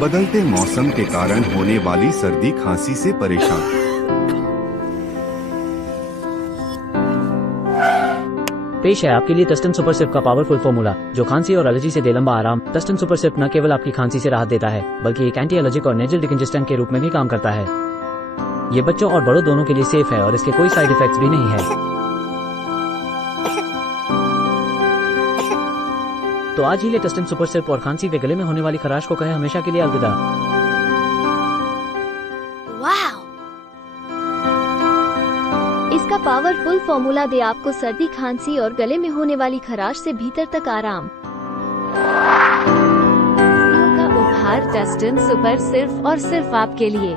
बदलते मौसम के कारण होने वाली सर्दी खांसी से परेशान। पेश है आपके लिए टस्टन सुपर सिप का पावरफुल फॉर्मूला, जो खांसी और एलर्जी से दे लंबा आराम। टस्टन सुपर सिप न केवल आपकी खांसी से राहत देता है, बल्कि एक एंटी एलर्जिक और नेजल डिकंजेस्टेंट के रूप में भी काम करता है। ये बच्चों और बड़ों दोनों के लिए सेफ है और इसके कोई साइड इफेक्ट्स भी नहीं है। तो आज ही ले टस्टन सुपर सिप और खांसी व गले में होने वाली खराश को कहे हमेशा के लिए अलविदा। वाव! इसका पावरफुल फॉर्मूला दे आपको सर्दी, खांसी और गले में होने वाली खराश से भीतर तक आराम। का उपहार टस्टन सुपर सिर्फ और सिर्फ आपके लिए।